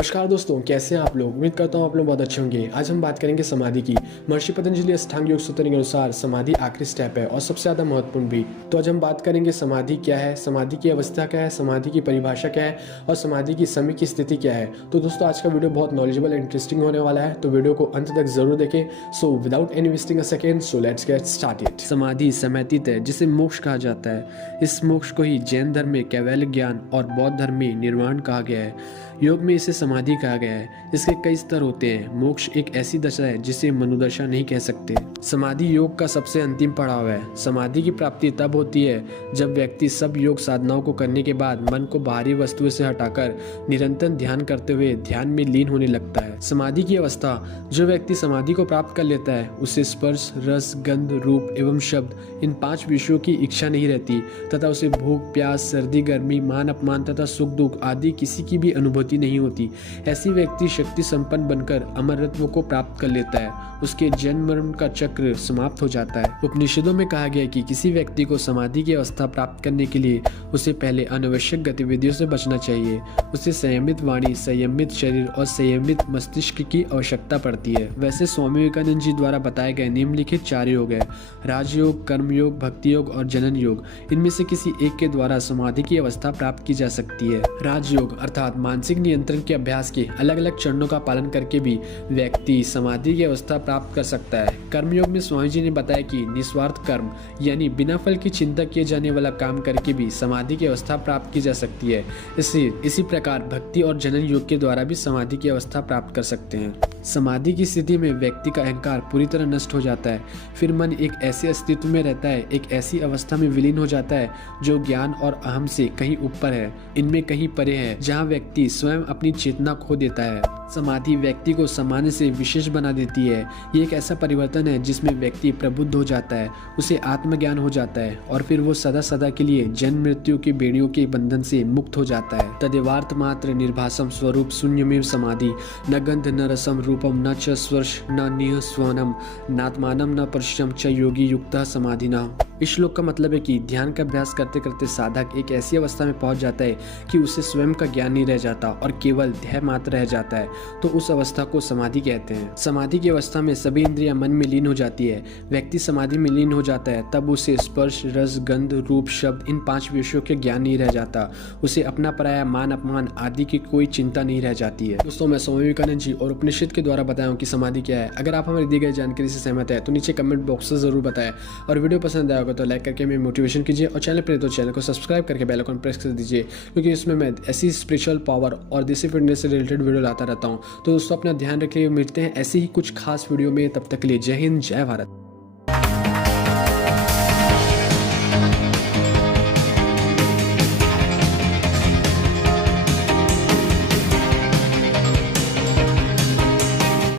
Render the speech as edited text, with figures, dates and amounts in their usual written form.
नमस्कार दोस्तों, कैसे हैं आप लोग। उम्मीद करता हूँ आप लोग बहुत अच्छे होंगे। आज हम बात करेंगे समाधि की। महर्षि पतंजलि अष्टांग योग सूत्र के अनुसार समाधि आखिरी स्टेप है और सबसे ज़्यादा महत्वपूर्ण भी। तो आज हम बात करेंगे समाधि क्या है, समाधि की अवस्था क्या है, समाधि की परिभाषा क्या है और समाधि की समय की स्थिति क्या है। तो दोस्तों आज का वीडियो बहुत नॉलेजेबल एंड इंटरेस्टिंग होने वाला है, तो वीडियो को अंत तक जरूर देखें। So without any wasting a second, so let's get started. समाधि समयतीत है, जिसे मोक्ष कहा जाता है। इस मोक्ष को ही जैन धर्म में कैवल्य ज्ञान और बौद्ध धर्म में निर्वाण कहा गया है। योग में इसे समाधि कहा गया है। इसके कई स्तर होते हैं। मोक्ष एक ऐसी दशा है जिसे मनोदशा नहीं कह सकते। समाधि योग का सबसे अंतिम पड़ाव है। समाधि की प्राप्ति तब होती है जब व्यक्ति सब योग साधनाओं को करने के बाद मन को बाहरी वस्तुओं से हटाकर निरंतर ध्यान करते हुए ध्यान में लीन होने लगता है। समाधि की अवस्था, जो व्यक्ति समाधि को प्राप्त कर लेता है उसे स्पर्श, रस, गंध, रूप एवं शब्द इन 5 विषयों की इच्छा नहीं रहती तथा उसे भूख, प्यास, सर्दी, गर्मी, मान अपमान तथा सुख दुख आदि किसी की भी अनुभूति नहीं होती। ऐसी व्यक्ति शक्ति संपन्न बनकर अमरत्व को प्राप्त कर लेता है। उसके जन्म मरण का चक्र समाप्त हो जाता है। उपनिषदों में कहा गया है कि किसी व्यक्ति को समाधि की अवस्था प्राप्त करने के लिए उसे पहले अनावश्यक गतिविधियों से बचना चाहिए। उसे संयमित वाणी, संयमित शरीर और संयमित मस्तिष्क की आवश्यकता पड़ती है। वैसे स्वामी विवेकानंद जी द्वारा बताए गए निम्नलिखित 4 योग है: राजयोग, कर्मयोग, भक्ति योग और जनन योग। इनमें से किसी एक के द्वारा समाधि की अवस्था प्राप्त की जा सकती है। राजयोग अर्थात मानसिक नियंत्रण के अभ्यास के अलग अलग चरणों का पालन करके भी व्यक्ति समाधि की अवस्था प्राप्त कर सकता है। कर्मयोग में स्वामी जी ने बताया कि निस्वार्थ कर्म यानी बिना फल की चिंता किए जाने वाला काम करके भी समाधि की अवस्था प्राप्त की जा सकती है। इसी प्रकार भक्ति और जनन योग के द्वारा भी समाधि की अवस्था प्राप्त कर सकते हैं। समाधि की स्थिति में व्यक्ति का अहंकार पूरी तरह नष्ट हो जाता है। फिर मन एक ऐसे अस्तित्व में रहता है, एक ऐसी अवस्था में विलीन हो जाता है जो ज्ञान और अहम से कहीं ऊपर है, इनमें कहीं परे है, जहाँ व्यक्ति स्वयं अपनी चेतना खो देता है। समाधि व्यक्ति को सामान्य से विशेष बना देती है। ये एक ऐसा परिवर्तन है जिसमें व्यक्ति प्रबुद्ध हो जाता है, उसे आत्मज्ञान हो जाता है और फिर वो सदा सदा के लिए जन्म मृत्यु के बेड़ियों के बंधन से मुक्त हो जाता है। तदेवार्थ मात्र निर्भासम स्वरूप शून्यमेव समाधि, न गंध न रसम रूपम न च स्पर्श न निह स्वनम नात्मानम न परिश्रम च योगी युक्तः समाधिना। इस श्लोक का मतलब है कि ध्यान का अभ्यास करते करते साधक एक ऐसी अवस्था में पहुंच जाता है कि उसे स्वयं का ज्ञान नहीं रह जाता और केवल ध्येय मात्र रह जाता है, तो उस अवस्था को समाधि कहते हैं। समाधि की अवस्था में सभी इंद्रियां मन में लीन हो जाती है। व्यक्ति समाधि में लीन हो जाता है तब उसे स्पर्श, रस, गंध, रूप, शब्द इन 5 विषयों के ज्ञान नहीं रह जाता। उसे अपना पराया, मान अपमान आदि की कोई चिंता नहीं रह जाती है। दोस्तों, मैं स्वामी विवेकानंद जी और उपनिषद के द्वारा बताया हूँ कि समाधि क्या है। अगर आप हमारी दी गई जानकारी से सहमत है तो नीचे कमेंट बॉक्स से जरूर बताएं और वीडियो पसंद आया तो लाइक करके हमें मोटिवेशन कीजिए और चैनल पर तो चैनल को सब्सक्राइब करके बेल आइकन प्रेस कर दीजिए, क्योंकि इसमें मैं ऐसी स्पिरिचुअल पावर और देसी फिटनेस से रिलेटेड वीडियो लाता रहता हूं। तो दोस्तों अपना ध्यान रखिए, मिलते हैं ऐसे ही कुछ खास वीडियो में। तब तक के लिए जय हिंद, जय भारत।